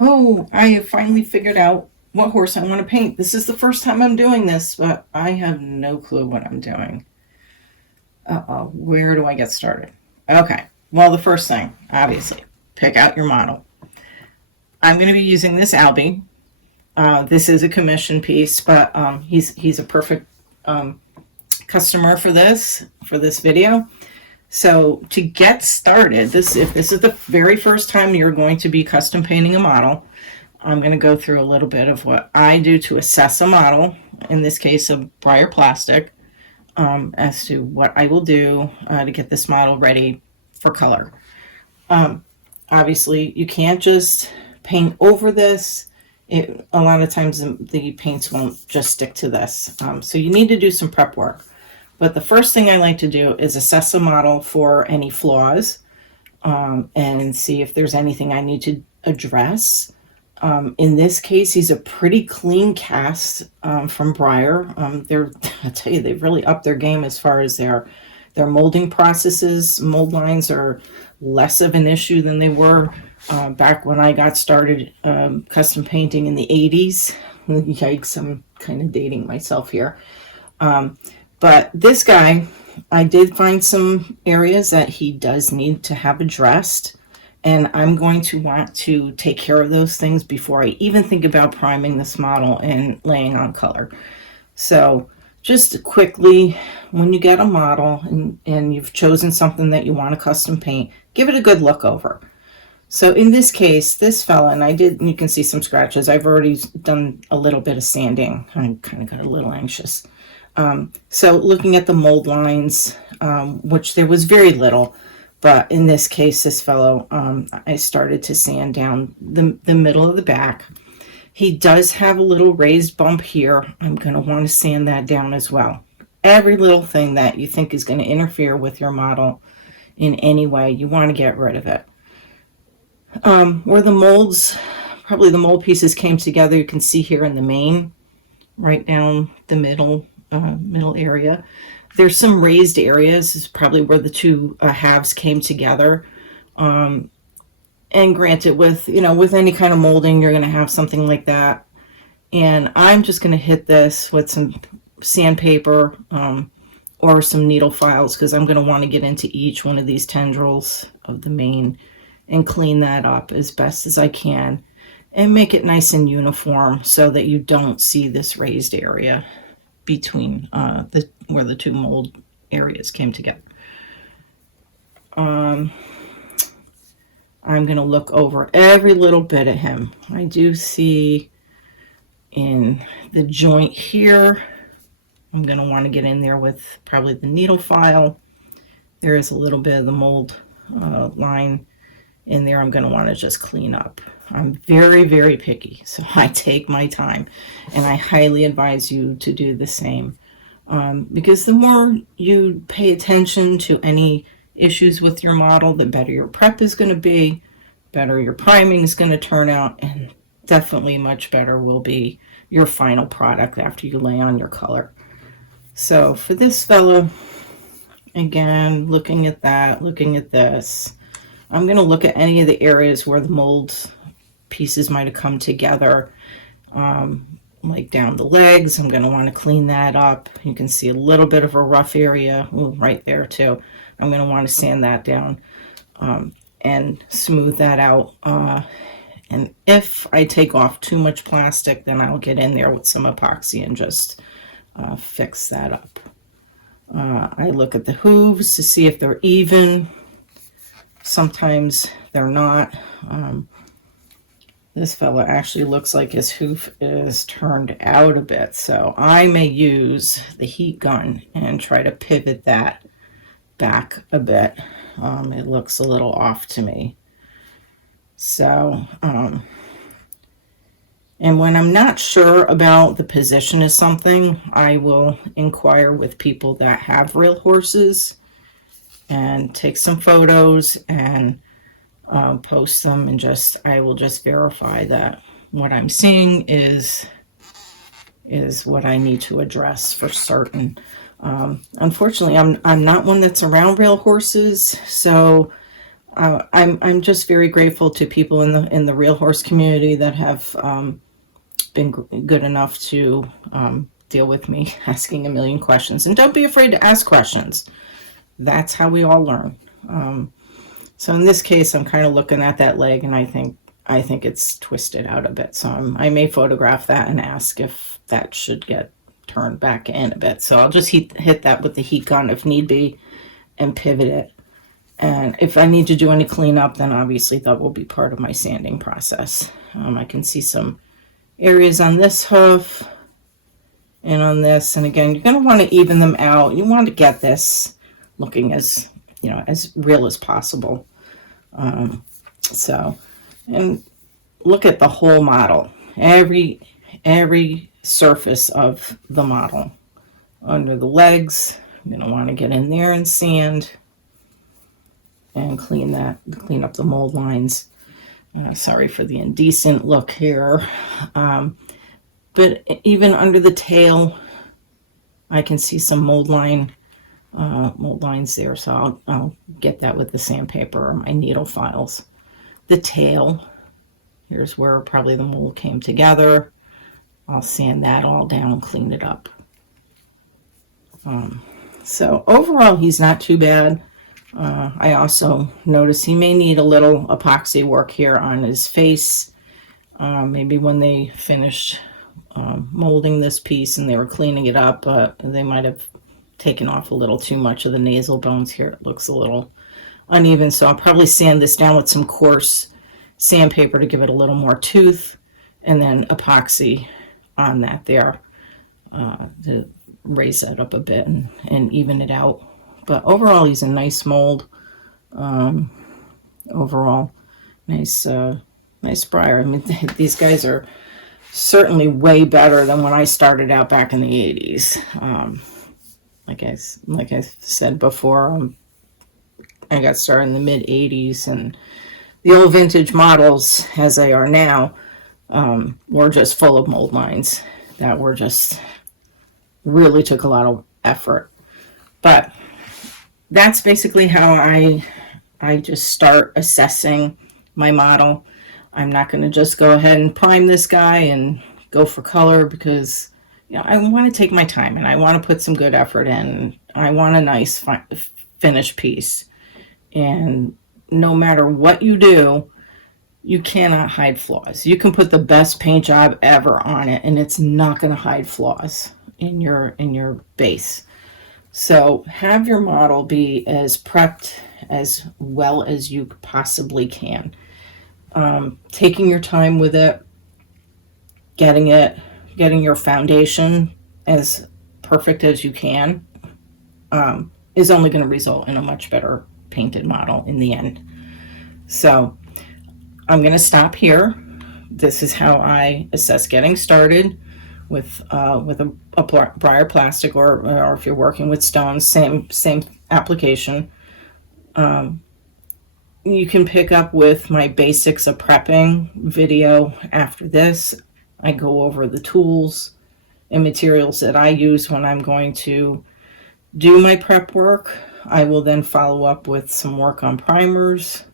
Oh, I have finally figured out what horse I want to paint. This is the first time I'm doing this, but I have no clue what I'm doing. Uh-oh, where do I get started? Okay, well, the first thing, obviously, pick out your model. I'm going to be using this Albie. This is a commission piece, but he's a perfect um, customer for this video. So to get started, if this is the very first time you're going to be custom painting a model, I'm going to go through a little bit of what I do to assess a model, in this case of Briar Plastic, as to what I will do to get this model ready for color. Obviously, you can't just paint over this. A lot of times the paints won't just stick to this. So you need to do some prep work. But the first thing I like to do is assess a model for any flaws and see if there's anything I need to address. In this case, he's a pretty clean cast from Briar. I'll tell you, they've really upped their game as far as their molding processes. Mold lines are less of an issue than they were back when I got started custom painting in the 80s. Yikes, I'm kind of dating myself here. But this guy, I did find some areas that he does need to have addressed. And I'm going to want to take care of those things before I even think about priming this model and laying on color. So just quickly, when you get a model and you've chosen something that you want to custom paint, give it a good look over. So in this case, this fella, and you can see some scratches. I've already done a little bit of sanding. I kind of got a little anxious. So looking at the mold lines, which there was very little, but in this case, this fellow, I started to sand down the middle of the back. He does have a little raised bump here. I'm going to want to sand that down as well. Every little thing that you think is going to interfere with your model in any way, you want to get rid of it. Where the molds, probably the mold pieces came together, you can see here in the main, right down the middle area. There's some raised areas. This is probably where the two halves came together. And granted, with any kind of molding, you're going to have something like that. And I'm just going to hit this with some sandpaper or some needle files, because I'm going to want to get into each one of these tendrils of the mane and clean that up as best as I can and make it nice and uniform so that you don't see this raised area between where the two mold areas came together. I'm going to look over every little bit of him. I do see in the joint here, I'm going to want to get in there with probably the needle file. There is a little bit of the mold line in there. I'm going to want to just clean up. I'm very, very picky, so I take my time, and I highly advise you to do the same, because the more you pay attention to any issues with your model, the better your prep is going to be, better your priming is going to turn out, and definitely much better will be your final product after you lay on your color. So for this fella, again, looking at that, looking at this, I'm going to look at any of the areas where the mold pieces might have come together, like down the legs. I'm going to want to clean that up. You can see a little bit of a rough area right there too. I'm going to want to sand that down and smooth that out. And if I take off too much plastic, then I'll get in there with some epoxy and just fix that up. I look at the hooves to see if they're even. Sometimes they're not. This fella actually looks like his hoof is turned out a bit, so I may use the heat gun and try to pivot that back a bit. It looks a little off to me. So, and when I'm not sure about the position of something, I will inquire with people that have real horses and take some photos and post them, and I will just verify that what I'm seeing is what I need to address for certain. Unfortunately, I'm not one that's around real horses, so I'm just very grateful to people in the real horse community that have been good enough to deal with me asking a million questions. And don't be afraid to ask questions. That's how we all learn. So in this case, I'm kind of looking at that leg, and I think it's twisted out a bit. So I may photograph that and ask if that should get turned back in a bit. So I'll just hit that with the heat gun if need be, and pivot it. And if I need to do any cleanup, then obviously that will be part of my sanding process. I can see some areas on this hoof and on this. And again, you're going to want to even them out. You want to get this looking as, as real as possible. And look at the whole model. Every surface of the model. Under the legs, you're going to want to get in there and sand and clean up the mold lines. Sorry for the indecent look here. But even under the tail, I can see some mold lines there. So I'll get that with the sandpaper or my needle files. The tail, here's where probably the mold came together. I'll sand that all down and clean it up. So overall, he's not too bad. I also notice he may need a little epoxy work here on his face. Maybe when they finished molding this piece and they were cleaning it up, they might have taken off a little too much of the nasal bones here. It looks a little uneven, so I'll probably sand this down with some coarse sandpaper to give it a little more tooth, and then epoxy on that there to raise that up a bit and even it out. But overall, he's a nice mold. Overall, nice Briar. I mean, these guys are certainly way better than when I started out back in the 80s. Like I said before, I got started in the mid 80s, and the old vintage models, as they are now, were just full of mold lines that were just really took a lot of effort. But that's basically how I just start assessing my model. I'm not going to just go ahead and prime this guy and go for color, because I want to take my time and I want to put some good effort in. I want a nice finished piece. And no matter what you do, you cannot hide flaws. You can put the best paint job ever on it, and it's not going to hide flaws in your base. So have your model be as prepped as well as you possibly can. Taking your time with it, getting your foundation as perfect as you can, is only going to result in a much better painted model in the end. So I'm going to stop here. This is how I assess getting started with a Briar plastic, or if you're working with stones, same application. You can pick up with my basics of prepping video after this. I go over the tools and materials that I use when I'm going to do my prep work. I will then follow up with some work on primers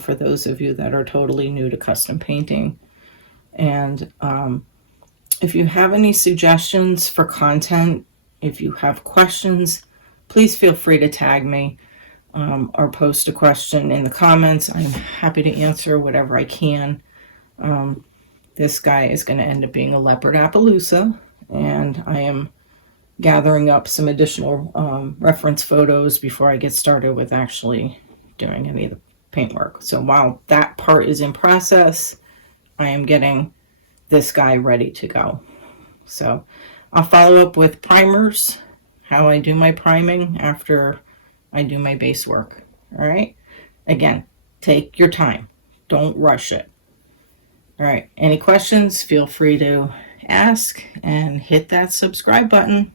for those of you that are totally new to custom painting. And if you have any suggestions for content, if you have questions, please feel free to tag me or post a question in the comments. I'm happy to answer whatever I can. This guy is going to end up being a leopard Appaloosa, and I am gathering up some additional reference photos before I get started with actually doing any of the paintwork. So while that part is in process, I am getting this guy ready to go. So I'll follow up with primers, how I do my priming after I do my base work. All right. Again, take your time. Don't rush it. All right. Any questions? Feel free to ask and hit that subscribe button.